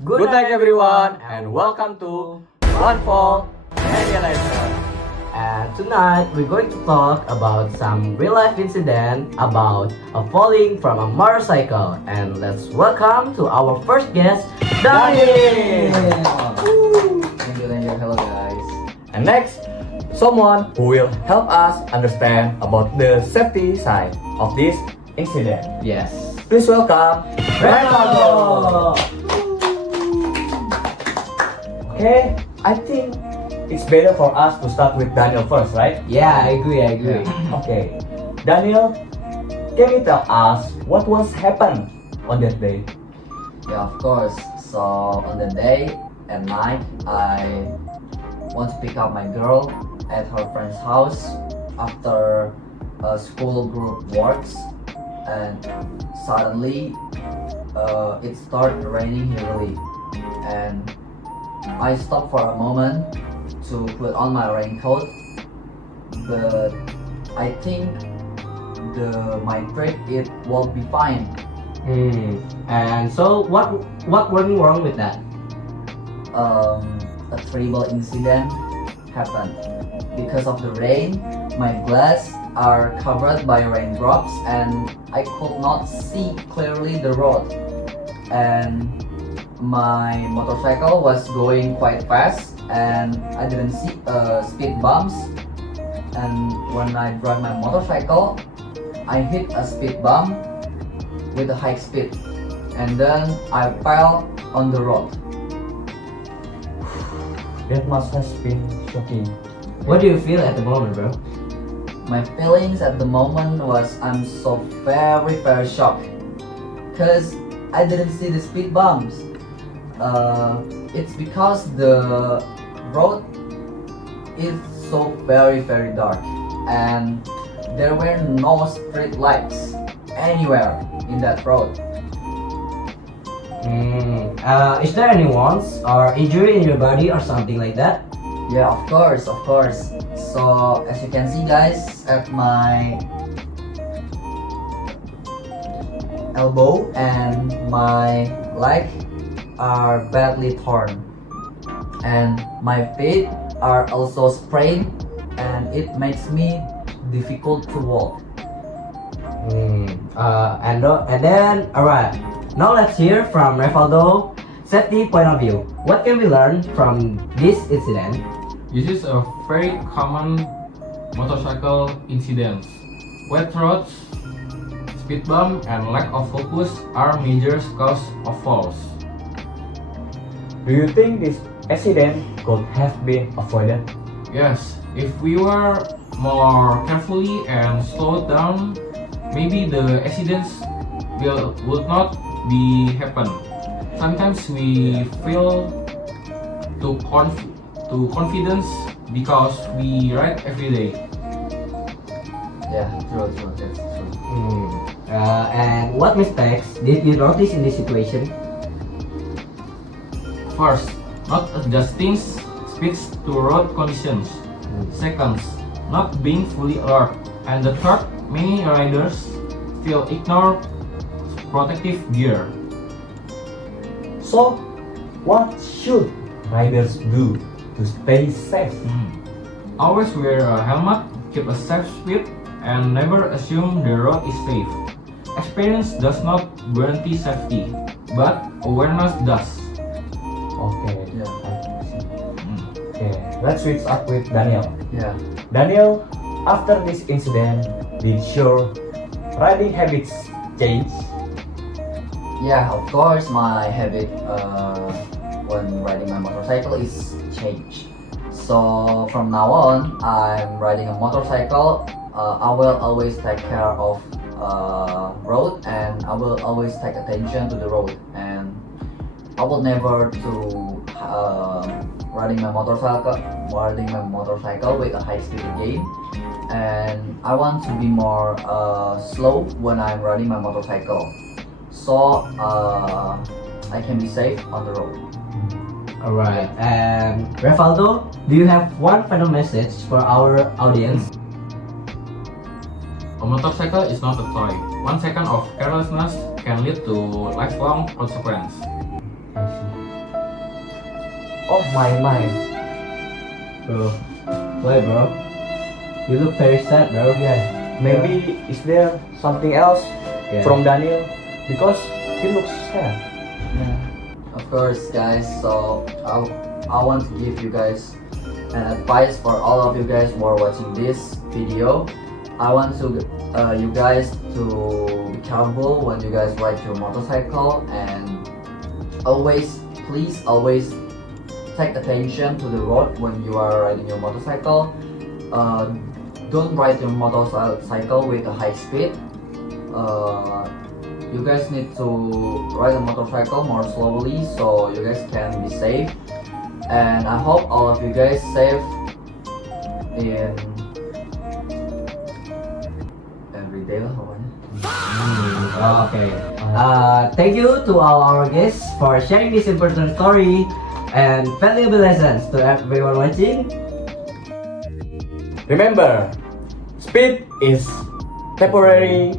Good night everyone and welcome to One Fall Analyzer. And tonight we're going to talk about some real life incident about falling from a motorcycle. And let's welcome to our first guest, Daniel. Thank you. Hello, guys. And next, someone who will help us understand about the safety side of this incident. Yes. Please welcome Renato. Okay, I think it's better for us to start with Daniel first, right? Yeah, I agree. Okay, Daniel, can you tell us what was happened on that day? Yeah, of course. So on the day at night, I want to pick up my girl at her friend's house after a school group works, and suddenly it started raining heavily, and I stopped for a moment to put on my raincoat, but I think my trip it will be fine. And so what went wrong with that? A terrible incident happened. Because of the rain, my glass are covered by raindrops and I could not see clearly the road. And my motorcycle was going quite fast and I didn't see speed bumps. And when I drive my motorcycle, I hit a speed bump with a high speed. And then I fell on the road. That must have been shocking. What do you feel at the moment, bro? My feelings at the moment was I'm so very shocked because I didn't see the speed bumps. It's because the road is so very dark and there were no street lights anywhere in that road. Is there any wounds or injury in your body or something like that? Yeah, of course. So as you can see, guys, at my elbow and my leg are badly torn, and my feet are also sprained, and it makes me difficult to walk. And then, alright. Now let's hear from Revaldo, safety point of view. What can we learn from this incident? This is a very common motorcycle incident. Wet roads, speed bump, and lack of focus are major cause of falls. Do you think this accident could have been avoided? Yes, if we were more carefully and slowed down, maybe the accidents would not be happen. Sometimes we feel too confidence because we ride every day. Yeah, true, that's true. And what mistakes did you notice in this situation? First, not adjusting speeds to road conditions. Second, not being fully alert. And the third, many riders still ignore protective gear. So, what should riders do to stay safe? Always wear a helmet, keep a safe speed, and never assume the road is safe. Experience does not guarantee safety, but awareness does. Okay, Yeah. I see. Okay, let's switch up with Daniel. Yeah. Daniel, after this incident, did your riding habits change? Yeah, of course, my habit when riding my motorcycle is changed. So from now on, I'm riding a motorcycle. I will always take care of road, and I will always take attention to the road, and I will never to riding my motorcycle with a high speed again. And I want to be more slow when I'm riding my motorcycle, so I can be safe on the road. Alright, and Revaldo, do you have one final message for our audience? A motorcycle is not a toy. 1 second of carelessness can lead to lifelong consequence. I see. of my mind. Bro, why, bro? You look very sad, bro. Yeah, maybe is there something else Yeah. from Daniel? Because he looks sad. Of course, guys. So I want to give you guys an advice for all of you guys who are watching this video. I want you guys to be careful when you guys ride your motorcycle, and please always take attention to the road when you are riding your motorcycle. Don't ride your motorcycle with a high speed. You guys need to ride a motorcycle more slowly so you guys can be safe. And I hope all of you guys safe in every day lah pokoknya. Okay. Thank you to all our guests for sharing this important story and valuable lessons to everyone watching. Remember, speed is temporary,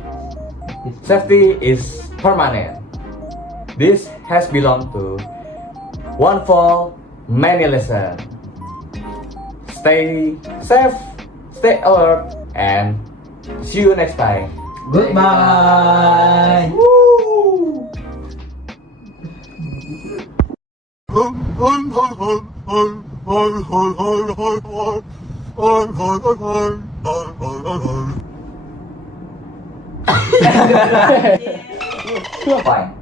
safety is permanent. This has belonged to one fall, many lessons. Stay safe, stay alert, and see you next time. Goodbye. Woo! Fine.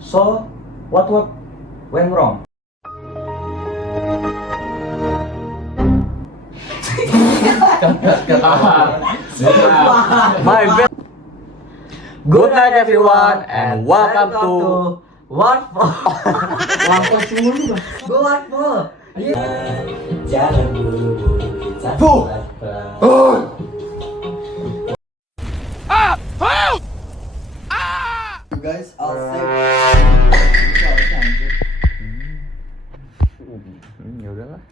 So, what went wrong? My bad. Good night everyone and welcome to What for? Go what for? Jangan buru-buru kita. You guys all safe. Ya udahlah.